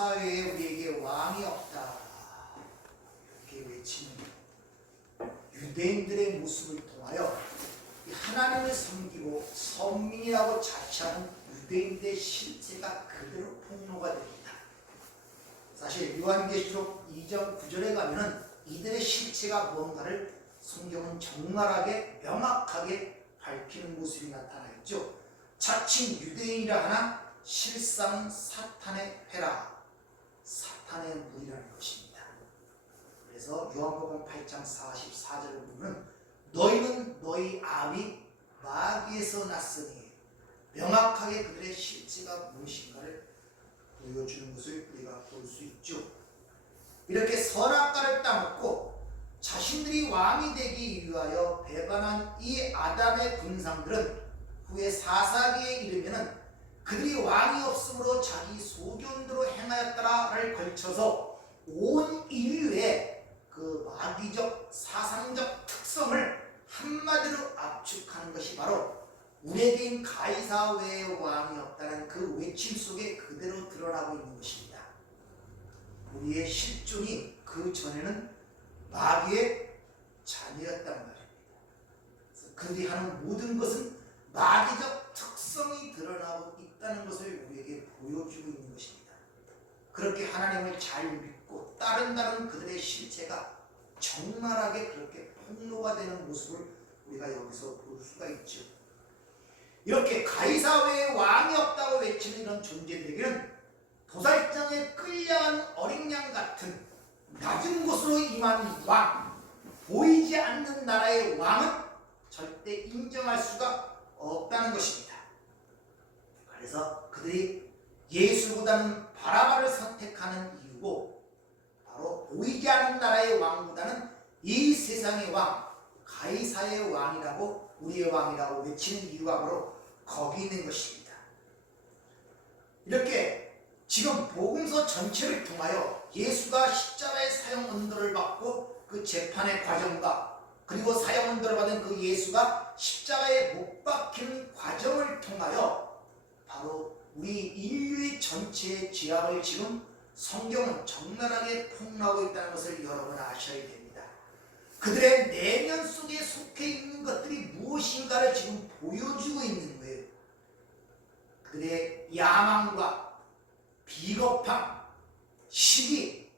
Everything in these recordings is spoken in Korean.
사회에 우리에게 왕이 없다 이렇게 외치는 유대인들의 모습을 통하여 하나님을 섬기고 선민이라고 자처하는 유대인들의 실체가 그대로 폭로가 됩니다. 사실 요한계시록 2장 9절에 가면은 이들의 실체가 무언가를 성경은 적나라하게 명확하게 밝히는 모습이 나타나 있죠. 자칭 유대인이라 하나 실상은 사탄의 회라, 사탄의 무리라는 것입니다. 그래서 요한복음 8장 44절을 보면 너희는 너희 아비 마귀에서 났으니 명확하게 그들의 실체가 무엇인가를 보여주는 것을 우리가 볼 수 있죠. 이렇게 선악과를 따먹고 자신들이 왕이 되기 위하여 배반한 이 아담의 군상들은 후에 사사기에 이르면은 그들이 왕이 없으므로 자기 소견대로 행하였다라를 걸쳐서 온 인류의 그 마귀적 사상적 특성을 한마디로 압축하는 것이 바로 우리에겐 가이사 외에 왕이 없다는 그 외침 속에 그대로 드러나고 있는 것입니다. 우리의 실존이 그 전에는 마귀의 자녀였단 말입니다. 그래서 그들이 하는 모든 것은 마귀적 특성이 드러나고 있다는 것을 우리에게 보여주고 있는 것입니다. 그렇게 하나님을 잘 믿고 따른다는 그들의 실체가 적나라하게 그렇게 폭로가 되는 모습을 우리가 여기서 볼 수가 있죠. 이렇게 가이사 외에 왕이 없다고 외치는 이런 존재들에게는 도살장에 끌려간 어린 양 같은 낮은 곳으로 임한 왕, 보이지 않는 나라의 왕은 절대 인정할 수가 없다는 것입니다. 그래서 그들이 예수보다는 바라바를 선택하는 이유고 바로 보이지 않는 나라의 왕보다는 이 세상의 왕, 가이사의 왕이라고 우리의 왕이라고 외치는 이유가 바로 거기 있는 것입니다. 이렇게 지금 복음서 전체를 통하여 예수가 십자가의 사형 언도를 받고 그 재판의 과정과 그리고 사형 언도를 받은 그 예수가 십자가에 못 박히는 과정을 통하여 바로 우리 인류의 전체의 죄악을 지금 성경은 적나라하게 폭로하고 있다는 것을 여러분 아셔야 됩니다. 그들의 내면 속에 속해 있는 것들이 무엇인가를 지금 보여주고 있는 거예요. 그들의 야망과 비겁함, 시기,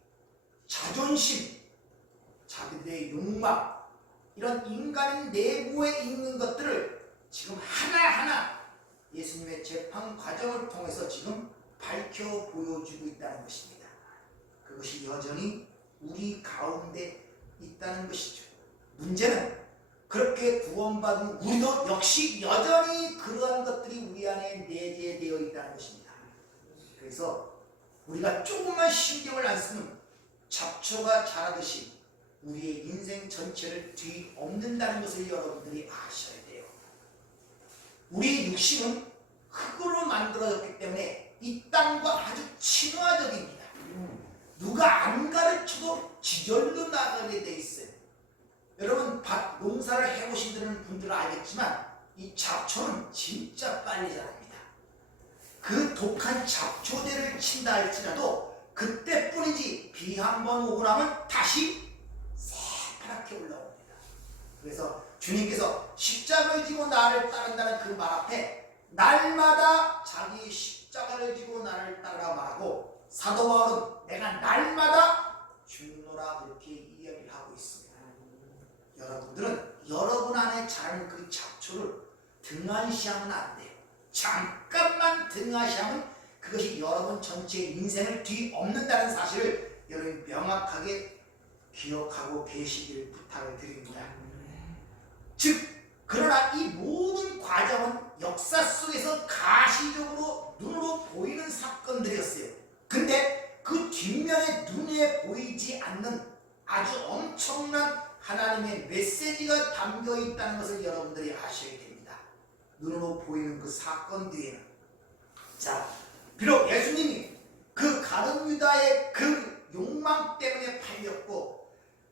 자존심, 자기들의 욕망, 이런 인간의 내부에 있는 것들을 지금 하나하나 예수님의 재판 과정을 통해서 지금 밝혀 보여주고 있다는 것입니다. 그것이 여전히 우리 가운데 있다는 것이죠. 문제는 그렇게 구원받은 우리도 역시 여전히 그러한 것들이 우리 안에 내재되어 있다는 것입니다. 그래서 우리가 조금만 신경을 안 쓰면 잡초가 자라듯이 우리의 인생 전체를 뒤엎는다는 것을 여러분들이 아셔야 돼요. 우리의 육신은 흙으로 만들어졌기 때문에 이 땅과 아주 친화적입니다. 누가 안 가르쳐도 지절로 나가게 돼 있어요. 여러분 밭 농사를 해보신 분들은 알겠지만 이 잡초는 진짜 빨리 자랍니다. 그 독한 잡초대를 친다 할지라도 그때뿐이지 비 한 번 오고 나면 다시 새파랗게 올라옵니다. 그래서 주님께서 십자가를 지고 나를 따른다는 그 말 앞에 날마다 자기 십자가를 지고 나를 따르라 말하고 사도 바울은 내가 날마다 죽노라 그렇게 이야기를 하고 있습니다. 여러분들은 여러분 안에 자라는 그 잡초를 등한시하면 안 돼요. 잠깐만 등한시하면 그것이 여러분 전체의 인생을 뒤엎는다는 사실을 여러분이 명확하게 기억하고 계시기를 부탁을 드립니다. 즉 그러나 이 모든 과정은 역사 속에서 가시적으로 눈으로 보이는 사건들이었어요. 근데 그 뒷면에 눈에 보이지 않는 아주 엄청난 하나님의 메시지가 담겨 있다는 것을 여러분들이 아셔야 됩니다. 눈으로 보이는 그 사건 뒤에는 자, 비록 예수님이 그 가룟 유다의 그 욕망 때문에 팔렸고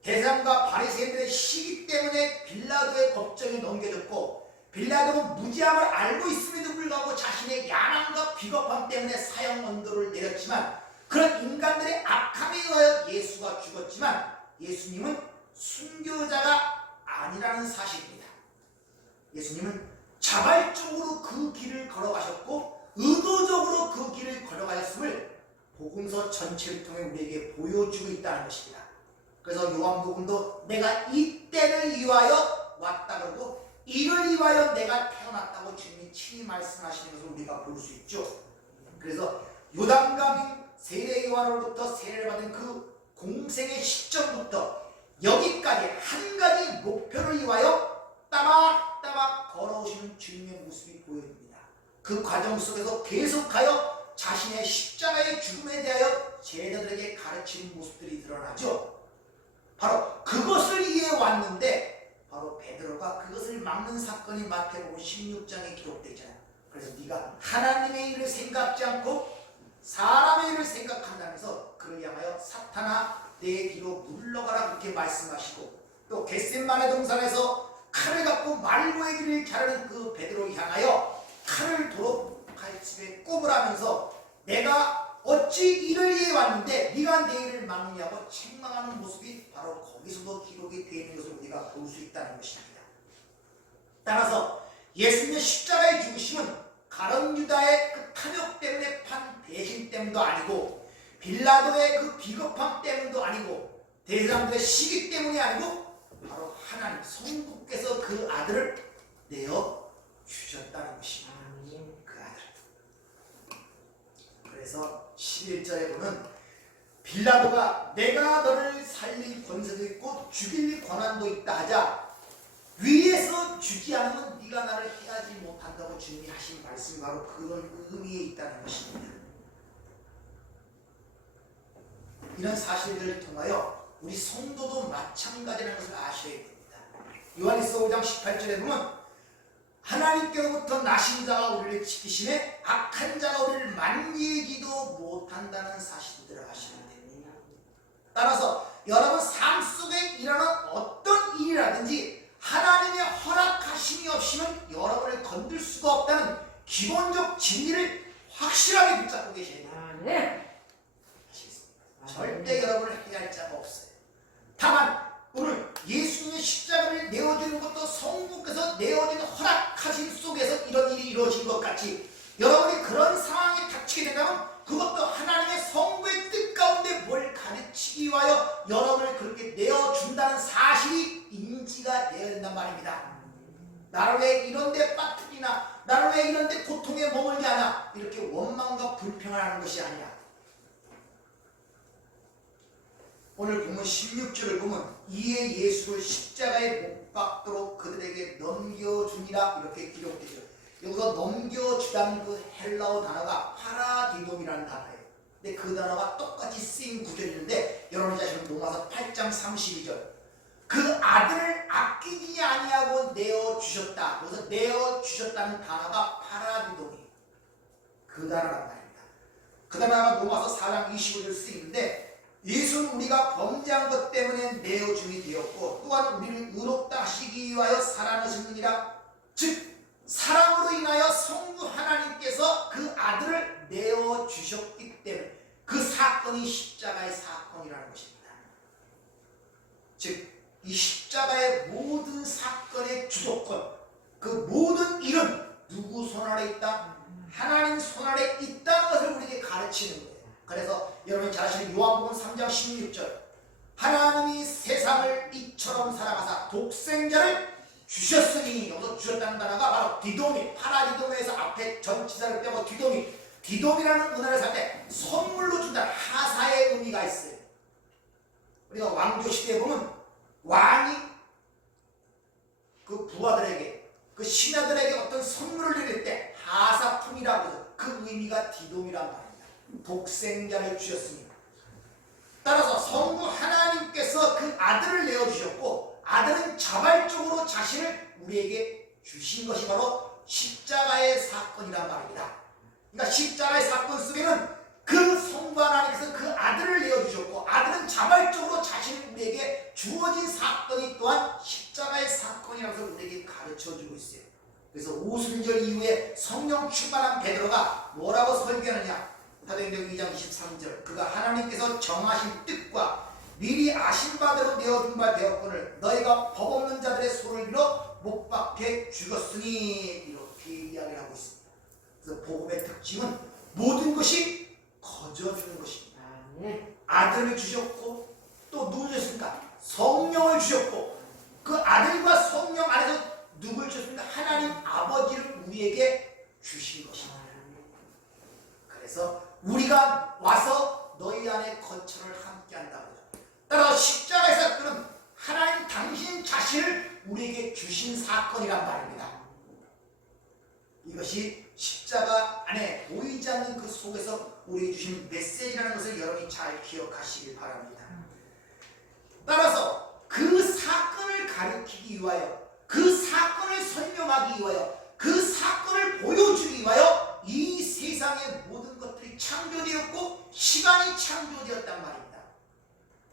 대상과 바리새인들의 시기 때문에 빌라도의 법정에 넘겨졌고 빌라도는 무지함을 알고 있음에도 불구하고 자신의 야망과 비겁함 때문에 사형 언도를 내렸지만 그런 인간들의 악함에 의하여 예수가 죽었지만 예수님은 순교자가 아니라는 사실입니다. 예수님은 자발적으로 그 길을 걸어가셨고 의도적으로 그 길을 걸어가셨음을 복음서 전체를 통해 우리에게 보여주고 있다는 것입니다. 그래서 요한복음도 내가 이 때를 위하여 왔다 그러고 이를 위하여 내가 태어났다고 주님이 친히 말씀하시는 것을 우리가 볼 수 있죠. 그래서 요단강 세례 요한으로부터 세례를 받은 그 공생의 시점부터 여기까지 한 가지 목표를 위하여 따박따박 걸어오시는 주님의 모습이 보여집니다. 그 과정 속에서 계속하여 자신의 십자가의 죽음에 대하여 제자들에게 가르치는 모습들이 드러나죠. 바로 그것을 이해 왔는데 바로 베드로가 그것을 막는 사건이 마태복음 16장에 기록되어 있잖아요. 그래서 네가 하나님의 일을 생각지 않고 사람의 일을 생각한다면서 그를 향하여 사탄아 내 뒤로 물러가라 그렇게 말씀하시고 또 겟셋마네 동산에서 칼을 갖고 말고의 길을 가르는 그 베드로를 향하여 칼을 도로 칼집에 꼽으라면서 내가 어찌 이를 위해 왔는데 네가 내 일을 막느냐고 책망하는 모습이 바로 거기서도 기록이 되어 있는 것을 우리가 볼 수 있다는 것입니다. 따라서 예수님의 십자가의 죽으심은 가룟 유다의 그 탐욕 때문에 판 배신 때문도 아니고 빌라도의 그 비겁함 때문도 아니고 대사람들의 시기 때문이 아니고 바로 하나님 성부께서 그 아들을 내어 주셨다는 것입니다. 그 아들. 그래서 11절에 보면 빌라도가 내가 너를 살릴 권세도 있고 죽일 권한도 있다 하자 위에서 주지 않으면 네가 나를 해하지 못한다고 주님이 하신 말씀이 바로 그런 의미에 있다는 것입니다. 이런 사실들을 통하여 우리 성도도 마찬가지라는 것을 아셔야 됩니다. 요한일서 5장 18절에 보면 하나님께로부터 나신 자가 우리를 지키시네 악한 자가 우리를 만지지도 못한다는 사실을 들어가시면 됩니다. 따라서 여러분 삶 속에 일어난 어떤 일이라든지 하나님의 허락하심이 없이는 여러분을 건들 수가 없다는 기본적 진리를 확실하게 붙잡고 계셔야 돼요. 네. 아시겠습니까? 절대 여러분을 해할 자가 없어요. 다만 오늘 예수님의 십자가를 내어주는 것도 성부께서 내어주는 허락하심 속에서 이런 일이 이루어진 것 같이 여러분이 그런 상황에 닥치게 된다면 그것도 하나님의 성부의 뜻 가운데 뭘 가르치기 위하여 여러분을 그렇게 내어준다는 사실이 인지가 되어야 된단 말입니다. 나를 왜 이런데 빠뜨리나 나를 왜 이런데 고통에 머물게 하나 이렇게 원망과 불평을 하는 것이 아니라 오늘 보면 16절을 보면 이에 예수를 십자가에 못 박도록 그들에게 넘겨주니라 이렇게 기록되죠. 여기서 넘겨주다는 그 헬라어 단어가 파라디돔이라는 단어예요. 근데 그 단어가 똑같이 쓰인 구절이 있는데 여러분 자신은 로마서 8장 32절 그 아들을 아끼지 아니하고 내어주셨다. 그래서 내어주셨다는 단어가 파라디돔이에요. 그 단어란 말입니다. 그 단어가 로마서 4장 25절 쓰이는데 예수는 우리가 범죄한 것 때문에 내어줌이 되었고 또한 우리를 의롭다 하시기 위하여 살아내셨느니라. 즉 사랑으로 인하여 성부 하나님께서 그 아들을 내어주셨기 때문에 그 사건이 십자가의 사건이라는 것입니다. 즉 이 십자가의 모든 사건의 주도권 그 모든 일은 누구 손 아래 있다? 하나님 손 아래 있다는 것을 우리에게 가르치는 거예요. 그래서 여러분이 잘 아시는 요한복음 3장 16절 하나님이 세상을 이처럼 사랑하사 독생자를 주셨으니 여기서 주셨다는 단어가 바로 디도미 파라디돔에서 앞에 전치사를 빼고 디돔이라는 은혜를 살 때 선물로 준다는 하사의 의미가 있어요. 우리가 왕조시대에 보면 왕이 그 부하들에게 그 신하들에게 어떤 선물을 드릴 때 하사품이라고 해서 그 의미가 디돔이란 말입니다. 독생자를 주셨습니다. 따라서 성부 하나님께서 그 아들을 내어주셨고 아들은 자발적으로 자신을 우리에게 주신 것이 바로 십자가의 사건이란 말입니다. 그러니까 십자가의 사건 속에는 그 성부 하나님께서 그 아들을 내어주셨고 아들은 자발적으로 자신을 우리에게 주어진 사건이 또한 십자가의 사건이라서 우리에게 가르쳐주고 있어요. 그래서 오순절 이후에 성령 충만한 베드로가 뭐라고 설교하느냐 사도행전 2장 23절 그가 하나님께서 정하신 뜻과 미리 아신 바대로 내어준 바 되었거늘 너희가 법 없는 자들의 손을 밀어 못 박혀 죽였으니 이렇게 이야기를 하고 있습니다. 그래서 복음의 특징은 모든 것이 거저주는 것입니다. 아들을 주셨고 또 누구 주셨습니까? 성령을 주셨고 그 아들과 성령 안에서 누굴 주셨습니까? 하나님 아버지를 우리에게 주신 것입니다. 그래서 우리가 와서 너희 안에 거처를 함께 한다고. 따라서 십자가의 사건은 하나님 당신 자신을 우리에게 주신 사건이란 말입니다. 이것이 십자가 안에 보이지 않는 그 속에서 우리에게 주신 메시지라는 것을 여러분이 잘 기억하시길 바랍니다. 따라서 그 사건을 가리키기 위하여 그 사건을 설명하기 위하여 그 사건을 보여주기 위하여 이 세상의 모든 것들이 창조되었고 시간이 창조되었단 말입니다.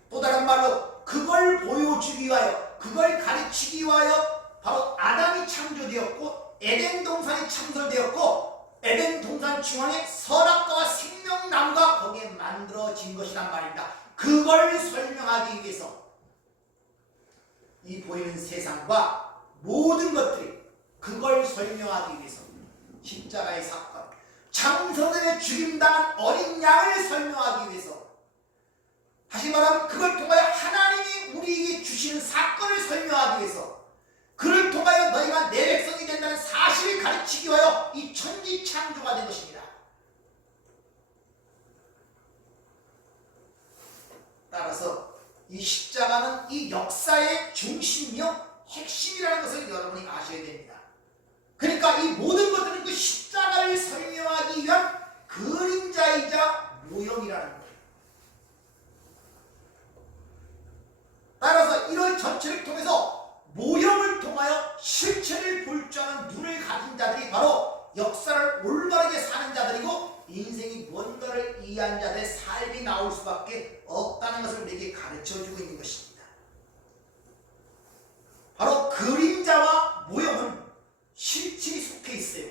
또 다른 말로 그걸 보여주기 위하여 그걸 가르치기 위하여 바로 아담이 창조되었고 에덴 동산이 창설되었고 에덴 동산 중앙에 선악과와 생명나무가 거기에 만들어진 것이란 말입니다. 그걸 설명하기 위해서 이 보이는 세상과 모든 것들이 그걸 설명하기 위해서 십자가의 사건, 장서들의 죽임당한 어린 양을 설명하기 위해서 다시 말하면 그걸 통하여 하나님이 우리에게 주시는 사건을 설명하기 위해서 그를 통하여 너희가 내 백성이 된다는 사실을 가르치기 위하여 이 천지 창조가 된 것입니다. 따라서 이 십자가는 이 역사의 중심이요 핵심이라는 것을 여러분이 아셔야 됩니다. 그러니까 이 모든 것들은 그 십자가를 설명하기 위한 그림자이자 모형이라는 거예요. 따라서 이런 전체를 통해서 모형을 통하여 실체를 볼 줄 아는 눈을 가진 자들이 바로 역사를 올바르게 사는 자들이고 인생이 뭔가를 이해한 자들의 삶이 나올 수밖에 없다는 것을 우리에게 가르쳐주고 있는 것입니다. 바로 그림자와 모형은 실체에 속해 있어요.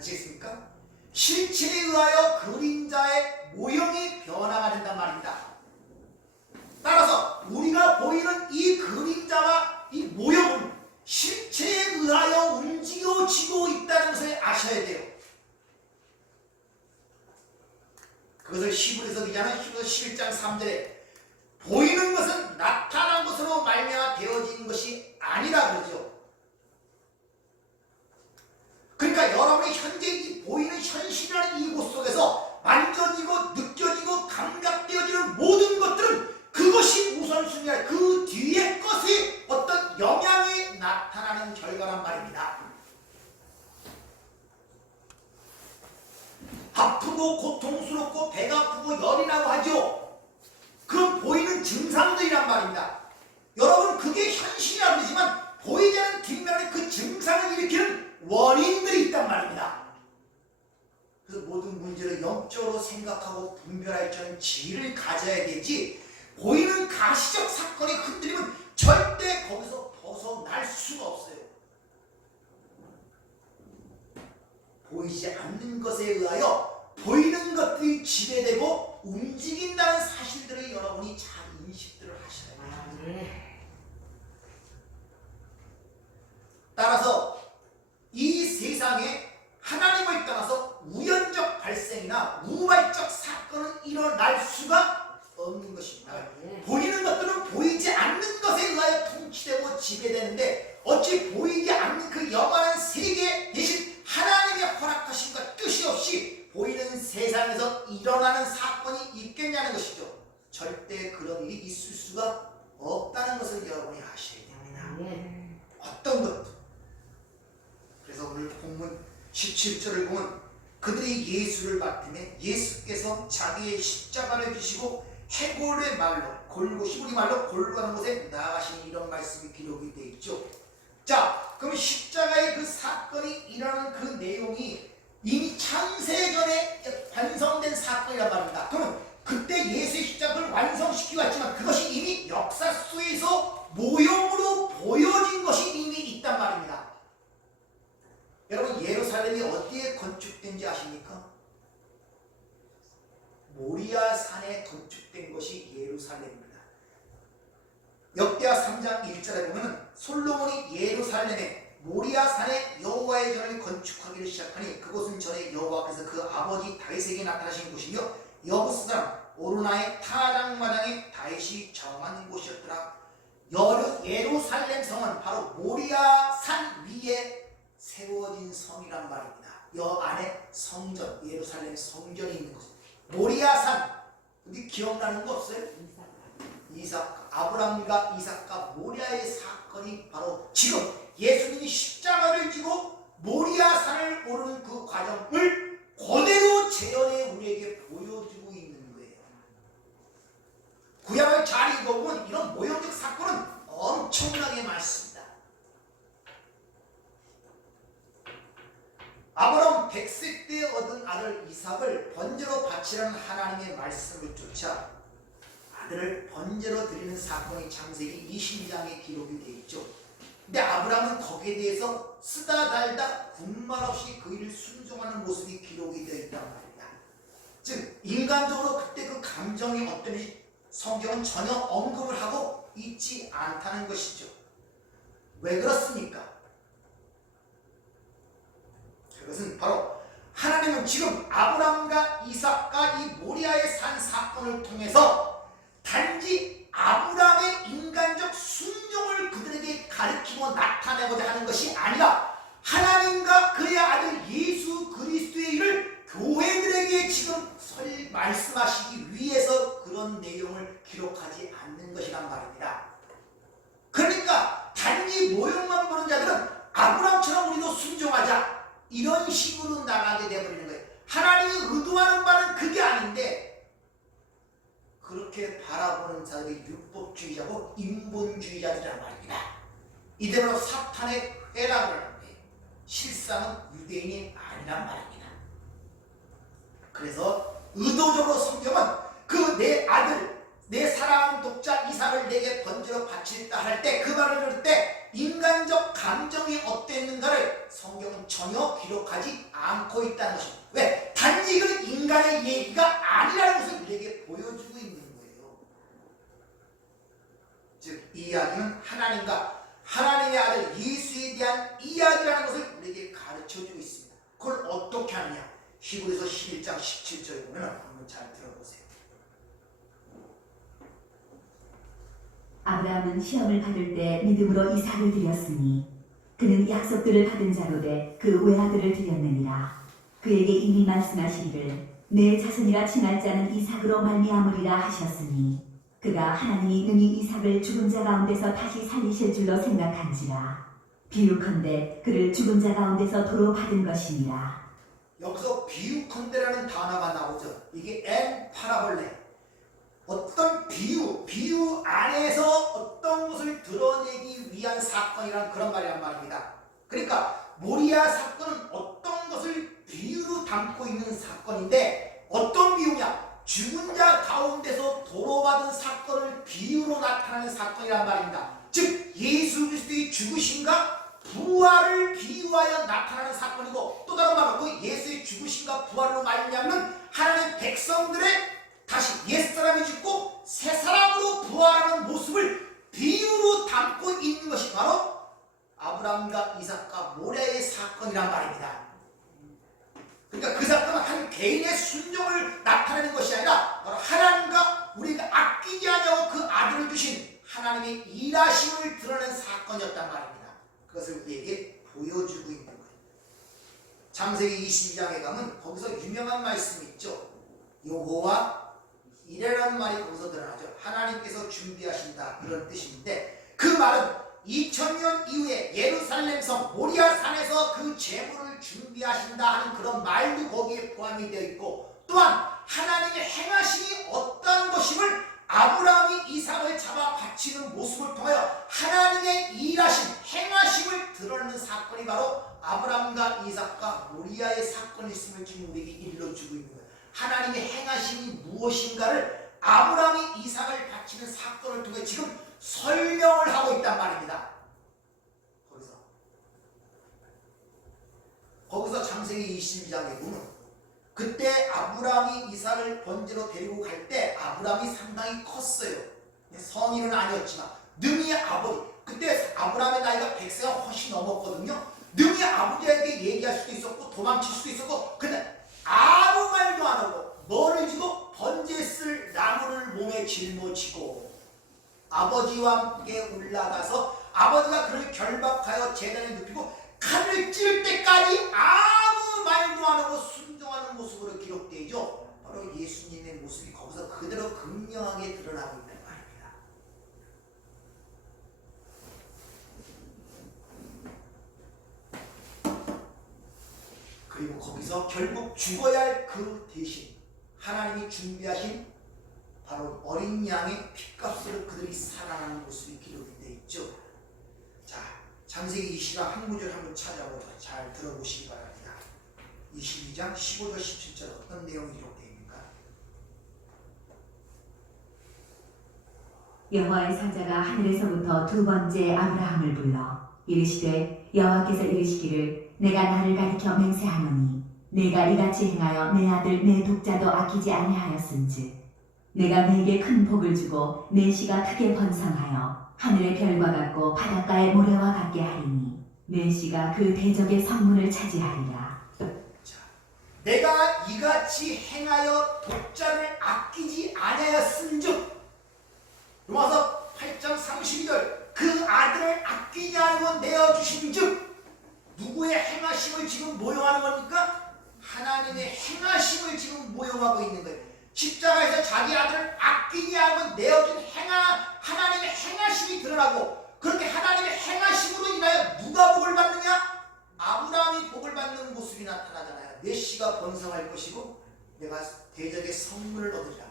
아시겠습니까? 실체에 의하여 그림자의 모형이 변화가 된단 말입니다. 따라서 우리가 보이는 이 그림자와 이 모형은 실체에 의하여 움직여지고 있다는 것을 아셔야 돼요. 그것을 히브리서 기자는 히브리서 11장 3절에 보이는 것은 나타난 것으로 말미암아 되어진 것이 아니라 그러죠. 그러니까 여러분이 현재 이 보이는 현실이라는 이곳 속에서 만져지고 느껴지고 감각되어지는 모든 것들은 그것이 우선순위야. 그 뒤에 것이 어떤 영향이 나타나는 결과란 말입니다. 아프고 고통스럽고 배가 아프고 열이 나고 하죠. 그건 보이는 증상들이란 말입니다. 여러분 그게 현실이라고 그러지만 보이지 않는 뒷면에 그 증상을 일으키는 원인들이 있단 말입니다. 그래서 모든 문제를 영적으로 생각하고 분별할 줄 아는 지혜를 가져야 되지 보이는 가시적 사건이 흔들리면 절대 거기서 벗어날 수가 없어요. 보이지 않는 것에 의하여 보이는 것들이 지배되고 움직인다는 사실들을 여러분이 잘 인식들을 하셔야 됩니다. 따라서 이 세상에 하나님을 떠나서 우연적 발생이나 우발적 사건은 일어날 수가 없는 것입니다. 보이는 것들은 보이지 않는 것에 의하여 통치되고 지배되는데 어찌 보이지 않는 그 영원한 세계 대신 하나님의 허락하심과 뜻이 없이 보이는 세상에서 일어나는 사건이 있겠냐는 것이죠. 절대 그런 일이 있을 수가 없다는 것을 여러분이 아셔야 됩니다. 어떤 것도. 그래서 오늘 본문 17절을 보면 그들이 예수를 맡으며 예수께서 자기의 십자가를 지시고 해골의 말로 골고 히브리 말로 골고하는 곳에 나아가신 이런 말씀이 기록이 되어 있죠. 자, 그럼 십자가의 그 사건이 일어나는 그 내용이 이미 창세전에 완성된 사건이란 말입니다. 그러면 그때 예수의 십자가를 완성시키고 왔지만 그것이 이미 역사 속에서 모형으로 보여진 것이 이미 있단 말입니다. 여러분 예루살렘이 어디에 건축된지 아십니까? 모리아 산에 건축된 것이 예루살렘입니다. 역대하 3장 1절에 보면 솔로몬이 예루살렘에 모리아 산에 여호와의 전을 건축하기를 시작하니 그곳은 전에 여호와께서 그 아버지 다윗에게 나타나신 곳이며 여부스 사람 오르나의 타작마당에 다윗이 정한 곳이었더라. 예루살렘 성은 바로 모리아 산 위에 세워진 성이란 말입니다. 여 안에 성전, 예루살렘 성전이 있는 곳. 모리아 산, 어디 기억나는 거 없어요? 아브람과 이삭과 모리아의 사건이 바로 지금 예수님이 십자가를 지고 모리아 산을 오르는 그 과정을 그대로 재현해 우리에게 보여주고 있는 거예요. 구약을 잘 읽어보면 이런 모형적 사건은 엄청나게 많습니다. 아브람 100세 때 얻은 아들 이삭을 번제로 바치라는 하나님의 말씀을 쫓아 아들을 번제로 드리는 사건이 창세기 22장에 기록이 되어 있죠. 근데 아브람은 거기에 대해서 쓰다 달다 군말 없이 그 일을 순종하는 모습이 기록이 되어 있단 말입니다. 즉 인간적으로 그때 그 감정이 어떤지 성경은 전혀 언급을 하고 있지 않다는 것이죠. 왜 그렇습니까? 그것은 바로 하나님은 지금 아브람과 이삭과 이 모리아의 산 사건을 통해서 단지 아브람의 인간적 순종을 그들에게 가르치고 나타내고자 하는 것이 아니라 하나님과 그의 아들 예수 그리스도의 일을 교회들에게 지금 말씀하시기 위해서 그런 내용을 기록하지 않는 것이란 말입니다. 그러니까 단지 모형만 보는 자들은 아브람처럼 우리도 순종하자 이런 식으로 나가게 되어버리는 거예요. 하나님이 의도하는 바는 그게 아닌데 그렇게 바라보는 자들이 율법주의자고 인본주의자들이란 말입니다. 이대로 사탄의 회라고 하는 거예요. 실상은 유대인이 아니란 말입니다. 그래서 의도적으로 성경은 그 내 아들, 내 사랑하는 독자 이삭을 내게 번제로 바치겠다 할 때 그 말을 들을 때 인간적 감정이 어땠는가를 성경은 전혀 기록하지 않고 있다는 것입니다. 왜? 단지 이건 인간의 얘기가 아니라는 것을 우리에게 보여주고 있는 거예요. 즉 이 이야기는 하나님과 하나님의 아들 예수에 대한 이야기라는 것을 우리에게 가르쳐주고 있습니다. 그걸 어떻게 하느냐? 히브리서 11장 17절에 보면 한번 잘 들어보세요. 아브라함은 시험을 받을 때 믿음으로 이삭을 드렸으니 그는 약속들을 받은 자로 돼 그 외아들을 드렸느니라. 그에게 이미 말씀하시기를 내 자손이라 칭할 자는 이삭으로 말미암으리라 하셨으니 그가 하나님이 능히 이삭을 죽은 자 가운데서 다시 살리실 줄로 생각한지라. 비유컨대 그를 죽은 자 가운데서 도로 받은 것이니라. 여기서 비유컨대라는 단어가 나오죠. 이게 엔 파라볼레, 어떤 비유 안에서 어떤 것을 드러내기 위한 사건이라는 그런 말이란 말입니다. 그러니까 모리아 사건은 어떤 것을 비유로 담고 있는 사건인데 어떤 비유냐? 죽은 자 가운데서 도로받은 사건을 비유로 나타나는 사건이란 말입니다. 즉 예수 그리스도의 죽으심과 부활을 비유하여 나타나는 사건이고, 또 다른 말로 그 예수의 죽으심과 부활로 말미암는 하나님의 백성들의 다시 옛사람이 죽고 새사람으로 부활하는 모습을 비유로 담고 있는 것이 바로 아브람과 이삭과 모리아의 사건이란 말입니다. 그러니까 그 사건은 한 개인의 순종을 나타내는 것이 아니라 바로 하나님과 우리가 아끼지 않냐고 그 아들을 주신 하나님의 일하심을 드러낸 사건이었단 말입니다. 그것을 우리에게 보여주고 있는 거예요. 창세기 22장에 가면 거기서 유명한 말씀이 있죠. 여호와 이레라는 말이 거기서 드러나죠. 하나님께서 준비하신다, 이런 뜻인데 그 말은 2000년 이후에 예루살렘 성 모리아 산에서 그 제물을 준비하신다 하는 그런 말도 거기에 포함이 되어 있고, 또한 하나님의 행하심이 어떠한 것임을 아브라함이 이삭을 잡아 바치는 모습을 통하여 하나님의 일하심, 행하심을 드러내는 사건이 바로 아브라함과 이삭과 모리아의 사건이 있음을 지금 우리에게 일러주고 있는 거예요. 하나님의 행하심이 무엇인가를 아브라함이 이삭을 바치는 사건을 통해 지금 설명을 하고 있단 말입니다. 거기서 창세기 22장에 보면 그때 아브라함이 이삭을 번제로 데리고 갈 때 아브라함이 상당히 컸어요. 성인은 아니었지만 능히 아버지, 그때 아브라함의 나이가 100세가 훨씬 넘었거든요. 능히 아버지에게 얘기할 수도 있었고 도망칠 수도 있었고, 근데 아무 말도 안 하고 뭐를 지고 번제 쓸 나무를 몸에 짊어지고 아버지와 함께 올라가서 아버지가 그를 결박하여 제단에 눕히고 칼을 찔 때까지 아무 말도 안 하고 순종하는 모습으로 기록되어 있죠. 바로 예수님의 모습이 거기서 그대로 극명하게 드러나고 있는 말입니다. 그리고 거기서 결국 죽어야 할 그 대신 하나님이 준비하신 바로 어린 양의 핏값으로 그들이 살아나는 모습이 기록이 되어 있죠. 자, 창세기 20장 한 구절 한번 찾아보자. 잘 들어보시기 바랍니다. 22장 15절 17절 어떤 내용이 기록되어 있는가? 여호와의 사자가 하늘에서부터 두 번째 아브라함을 불러 이르시되 여호와께서 이르시기를 내가 나를 가리켜 맹세하노니 내가 이같이 행하여 내 아들 내 독자도 아끼지 아니하였은즉 내가 네게 큰 복을 주고 내 씨가 크게 번성하여 하늘의 별과 같고 바닷가의 모래와 같게 하리니 내 씨가 그 대적의 성문을 차지하리라. 자, 내가 이같이 행하여 독자를 아끼지 아니하였은즉, 로마서 8장 32절 그 아들을 아끼지 않고 내어주신즉, 누구의 행하심을 지금 모형하는 겁니까? 하나님의 행하심을 지금 모형하고 있는 거예요. 십자가에서 자기 아들을 아끼지 않고 내어준 하나님의 행하심이 드러나고, 그렇게 하나님의 행하심으로 인하여 누가 복을 받느냐? 아브라함이 복을 받는 모습이 나타나잖아요. 내 씨가 번성할 것이고 내가 대적의 성문을 얻으리라.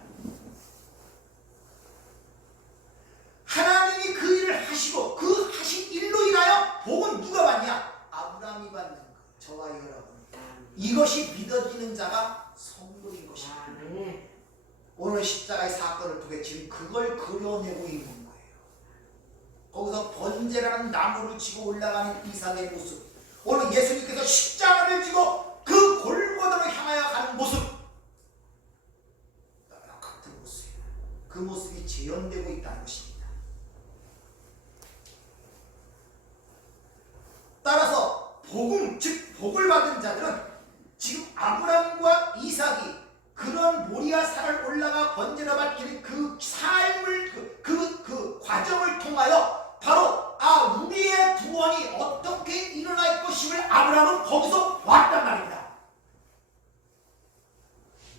하나님이 그 일을 하시고 그 하신 일로 인하여 복은 누가 받냐? 아브라함이 받는 것. 저와 여러분, 이것이 믿어지는 자가 성도인 것입니다. 오늘 십자가의 사건을 통해 지금 그걸 그려내고 있는 거예요. 거기서 번제라는 나무를 지고 올라가는 이삭의 모습, 오늘 예수님께서 십자가를 지고 그 골고다로 향하여 가는 모습, 같은 모습이에요. 그 모습이 재현되고 있다는 것입니다. 따라서 복음, 즉 복을 받은 자들은 지금 아브라함과 이삭이 그런 모리아 산을 올라가 번제를 바치는 그 삶을, 그 과정을 통하여 바로 우리의 구원이 어떻게 일어날 것임을 아브라함은 거기서 왔단 말입니다.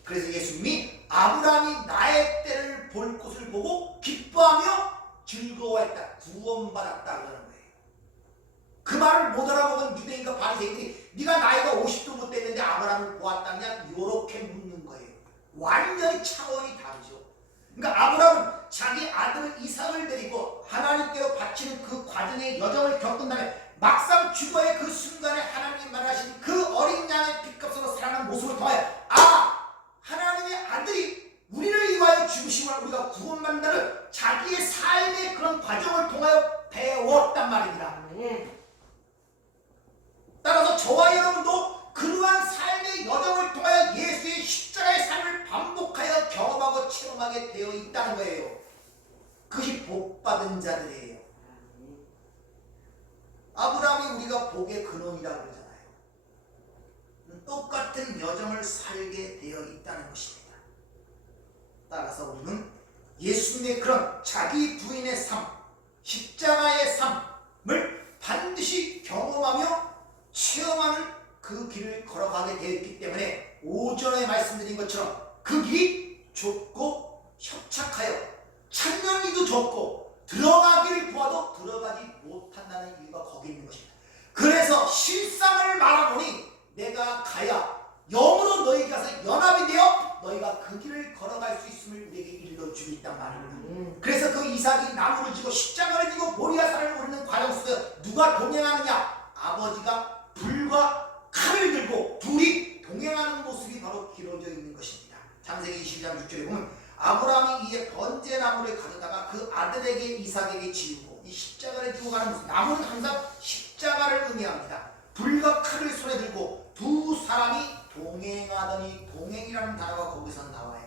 그래서 예수님이 아브라함이 나의 때를 볼 것을 보고 기뻐하며 즐거워했다, 구원받았다 그러는 거예요. 그 말을 못 알아먹은 유대인과 바리새인들이 네가 나이가 50도 못 됐는데 아브라함을 보았다냐, 이렇게 묻는 거예요. 완전히 차원이 다르죠. 그러니까 아브라함은 자기 아들 이삭을 데리고 하나님께로 바치는 그 과정의 여정을 겪은 다음에 막상 죽어의 그 순간에 하나님이 말하신 그 어린 양의 핏값으로 살아가는 모습을 통하여 하나님의 아들이 우리를 위하여 죽으심을 우리가 구원받는다는 자기의 삶의 그런 과정을 통하여 배웠단 말입니다. 따라서 저와 여러분도 그러한 삶의 여정을 통하여 예수의 십자가의 삶을 반복하여 경험하고 체험하게 되어 있다는 거예요. 그것이 복받은 자들이에요. 아브라함이 우리가 복의 근원이라고 그러잖아요. 똑같은 여정을 살게 되어 있다는 것입니다. 따라서 우리는 예수님의 그런 자기 부인의 삶, 십자가의 삶을 반드시 경험하며 체험하는 그 길을 걸어가게 되어 있기 때문에 오전에 말씀드린 것처럼 그 길이 좁고 협착하여 찬양이도 좁고 들어가기를 보아도 들어가지 못한다는 이유가 거기 있는 것입니다. 그래서 실상을 말하노니 내가 가야 영으로 너희 가서 연합이 되어 너희가 그 길을 걸어갈 수 있음을 우리에게 일러주고 있단 말입니다. 그래서 그 이삭이 나무를 지고 십자가를 지고 모리아산을 오르는 과정 속에서 누가 동행하느냐? 아버지가 불과 칼을 들고 둘이 동행하는 모습이 바로 기록되어 있는 것입니다. 창세기 22장 6절에 보면 아브라함이 이에 번제 나무를 가져다가 그 아들에게 이삭에게 지우고 이 십자가를 지고 가는 모습, 나무는 항상 십자가를 의미합니다. 불과 칼을 손에 들고 두 사람이 동행하더니 동행이라는 단어가 거기서 나와요.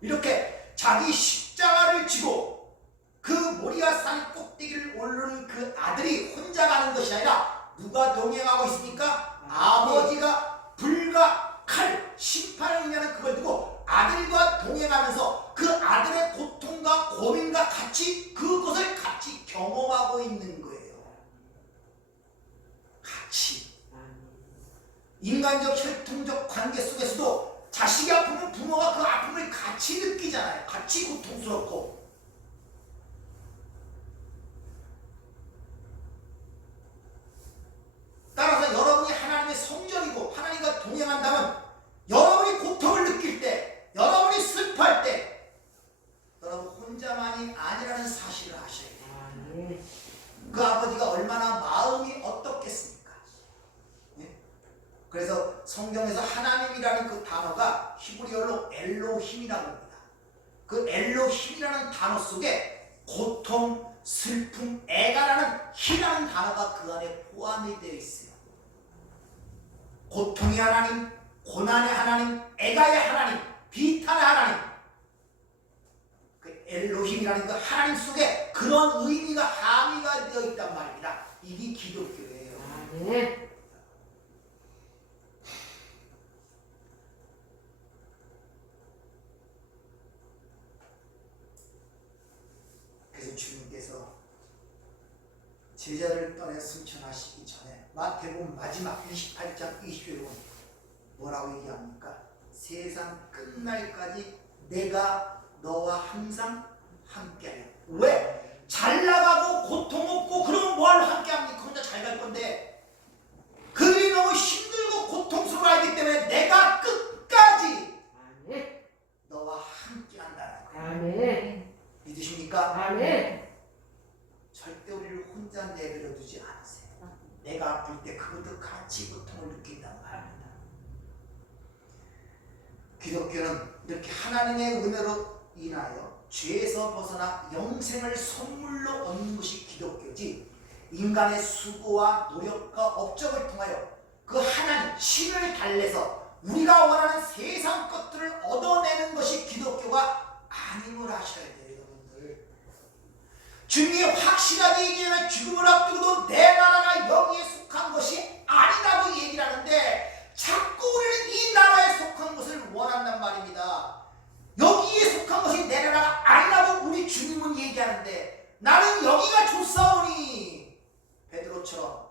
이렇게 자기 십자가를 지고 그 모리아 산 꼭대기를 오르는 그 아들이 혼자 가는 것이 아니라 누가 동행하고 있습니까? 아버지가 불과 칼, 심판을 의미하는 그걸 두고 아들과 동행하면서 그 아들의 고통과 고민과 같이 그것을 같이 경험하고 있는 거예요. 같이. 인간적 혈통적 관계 속에서도 자식이 아프면 부모가 그 아픔을 같이 느끼잖아요. 같이 고통스럽고. 따라서 여러분이 하나님의 성전이고 하나님과 동행한다면 여러분이 고통을 느낄 때, 여러분이 슬퍼할 때 여러분 혼자만이 아니라는 사실을 아셔야 돼요. 그 아버지가 얼마나 마음이 어떻겠습니까? 네? 그래서 성경에서 하나님이라는 그 단어가 히브리어로 엘로힘이라고 합니다. 그 엘로힘이라는 단어 속에 고통, 슬픔, 애가라는 희라는 단어가 그 안에 포함이 되어 있어요. 고통의 하나님, 고난의 하나님, 애가의 하나님, 비탄의 하나님, 그 엘로힘이라는 그 하나님 속에 그런 의미가 함의가 되어 있단 말입니다. 이게 기독교예요. 네. 그래서 주님께서 제자를 떠나 승천하시기 전에 마태복음 마지막 28장 20절에 보면 뭐라고 얘기합니까? 세상 끝날까지 내가 너와 항상 함께하리라. 왜? 잘 나가고 고통 없고 그러면 뭐하러 함께합니까? 혼자 잘 갈 건데 그들이 너무 힘들고 고통스러워하기 때문에 내가 끝까지 너와 함께한다는 거예요. 아멘. 믿으십니까? 아멘. 절대 우리를 혼자 내버려 두지 않으세요. 내가 아플 때 그것도 같이 고통을 느낀단 말입니다. 기독교는 이렇게 하나님의 은혜로 인하여 죄에서 벗어나 영생을 선물로 얻는 것이 기독교지, 인간의 수고와 노력과 업적을 통하여 그 하나님, 신을 달래서 우리가 원하는 세상 것들을 얻어내는 것이 기독교가 아님을 아셔야 돼요. 여러분들, 주님이 확실하게 얘기하는 죽음을 앞두고도 내 나라가 여기에 속한 것이 아니라고 얘기를 하는데 자꾸 우리는 이 나라에 속한 것을 원한단 말입니다. 여기에 속한 것이 내 나라가 아니라고 우리 주님은 얘기하는데 나는 여기가 좋사오니, 베드로처럼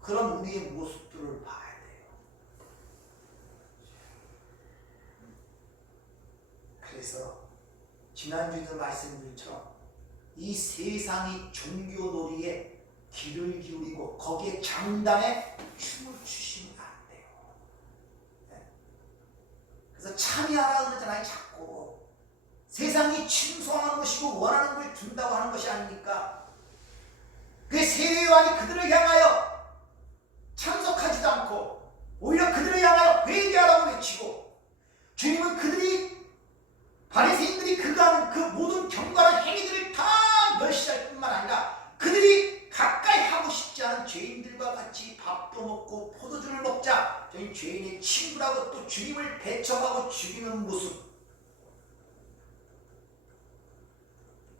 그런 우리의 모습들을 봐야 돼요. 그래서 지난주에도 말씀드린 것처럼 이 세상이 종교놀이에 귀를 기울이고 거기에 장단에 춤을 추시면 안 돼요. 네. 그래서 참여하라 그러잖아요. 자꾸 세상이 충성하는 것이고 원하는 걸 준다고 하는 것이 아닙니까? 그 세례요한이 그들을 향하여 참석하지도 않고 오히려 그들을 향하여 회개하라고 외치고, 주님은 그들이 바리새인들이 그가 하는 그 모든 경건한 행위들을 다 멸시할 뿐만 아니라 그들이 가까이 하고 싶지 않은 죄인들과 같이 밥도 먹고 포도주를 먹자, 저희 죄인의 친구라고 또 주님을 배척하고 죽이는 모습,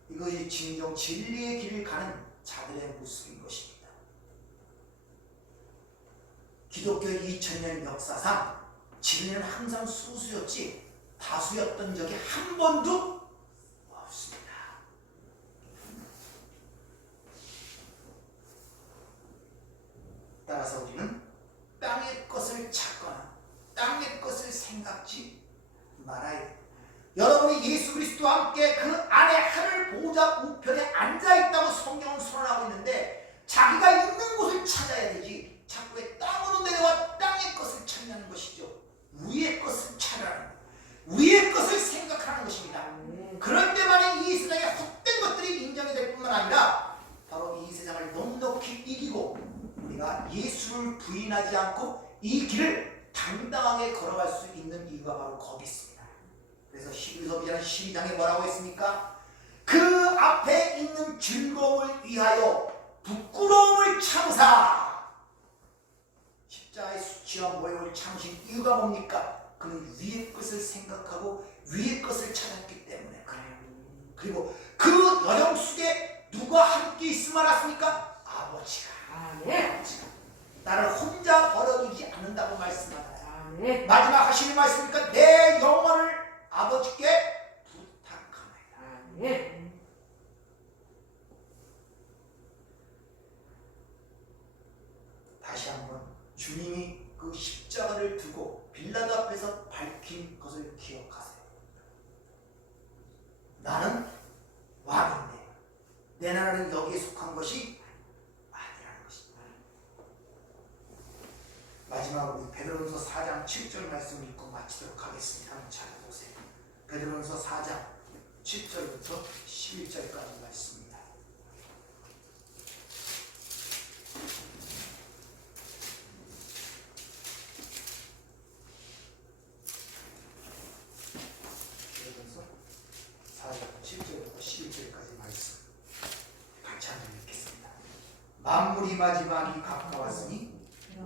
이것이 진정 진리의 길을 가는 자들의 모습인 것입니다. 기독교 2000년 역사상 진리는 항상 소수였지 다수였던 적이 한 번도 없습니다. 따라서 우리는 땅의 것을 찾거나 땅의 것을 생각지 말아야 돼요. 여러분이 예수 그리스도와 함께 그 안에 하늘 보호자 우편에 앉아있다고 성경은 선언하고 있는데 자기가 있는 곳을 찾아야 되지 자꾸 왜 땅으로 내려와 땅의 것을 찾는 것이죠. 위의 것을 찾아라는 거예요. 위의 것을 생각하는 것입니다. 그럴 때만 이 세상에 헛된 것들이 인정이 될 뿐만 아니라 바로 이 세상을 넉넉히 이기고 우리가 예수를 부인하지 않고 이 길을 당당하게 걸어갈 수 있는 이유가 바로 거기 있습니다. 그래서 히브리서 12장에 뭐라고 했습니까? 그 앞에 있는 즐거움을 위하여 부끄러움을 참사 십자가의 수치와 모욕을 참으신 이유가 뭡니까? 그는 위의 것을 생각하고 위의 것을 찾았기 때문에 그래요. 그리고 그 여정 속에 누가 함께 있음 알았습니까? 아버지가. 아버지가 나를 혼자 버려두지 않는다고 말씀하나요? 마지막 하시는 말씀이니까 내 영혼을 아버지께 부탁합니다. 다시 한번 주님이 그 십자가를 두고 빌라도 앞에서 밝힌 것을 기억하세요. 나는 왕인데 내 나라는 여기에 속한 것이 아니라는 것입니다. 마지막으로 우리 베드로전서 4장 7절 말씀을 읽고 마치도록 하겠습니다. 한번 찾아보세요. 베드로전서 4장 7절부터 11절까지 말씀입니다. 베드로전서 4장 7절부터 11절까지 말씀 같이 한번 읽겠습니다. 만물이 마지막이 가까웠으니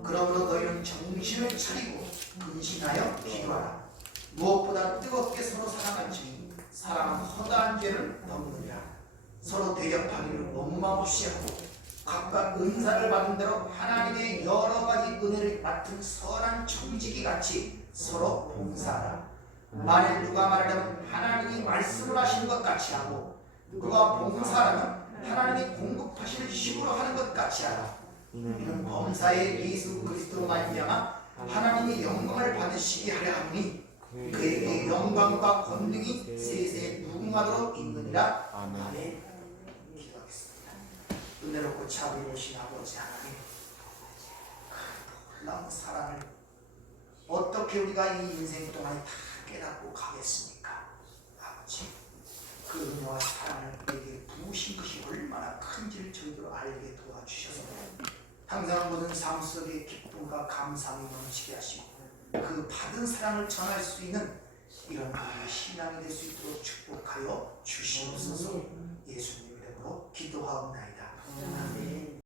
그러므로 너희는 정신을 차리고 근신하여 기도하라. 무엇보다 뜨겁게 서로 사랑할지니 사랑은 허다한 죄를 덮느니라. 서로 대접하기를 원망없이 하고 각각 은사를 받은 대로 하나님의 여러 가지 은혜를 맡은 선한 청지기 같이 서로 봉사하라. 만일 누가 말하려면 하나님이 말씀을 하시는 것 같이 하고 누가 봉사하면 하나님이 공급하시는 식으로 하는 것 같이 하라. 이는 범사의 예수 그리스도로 말미암아 하나님의 영광을 받으시게 하려 하니 그에게 영광과 권능이 세세에 무궁하도록 있느니라. 아멘. 기도하겠습니다. 은혜롭고 자비로우신 아버지 하나님, 그 놀라운 사랑을 어떻게 우리가 이 인생 동안에 다 깨닫고 가겠습니까? 아버지, 그 은혜와 사랑을 우리에게 부으신 것이 얼마나 큰지를 저희도 알게 도와주셔서 항상 모든 삶 속에 기쁨과 감사함이 넘치게 하시고 그 받은 사랑을 전할 수 있는 이런 우리의 신앙이 될 수 있도록 축복하여 주시옵소서. 예수님 이름으로 기도하옵나이다. 아멘.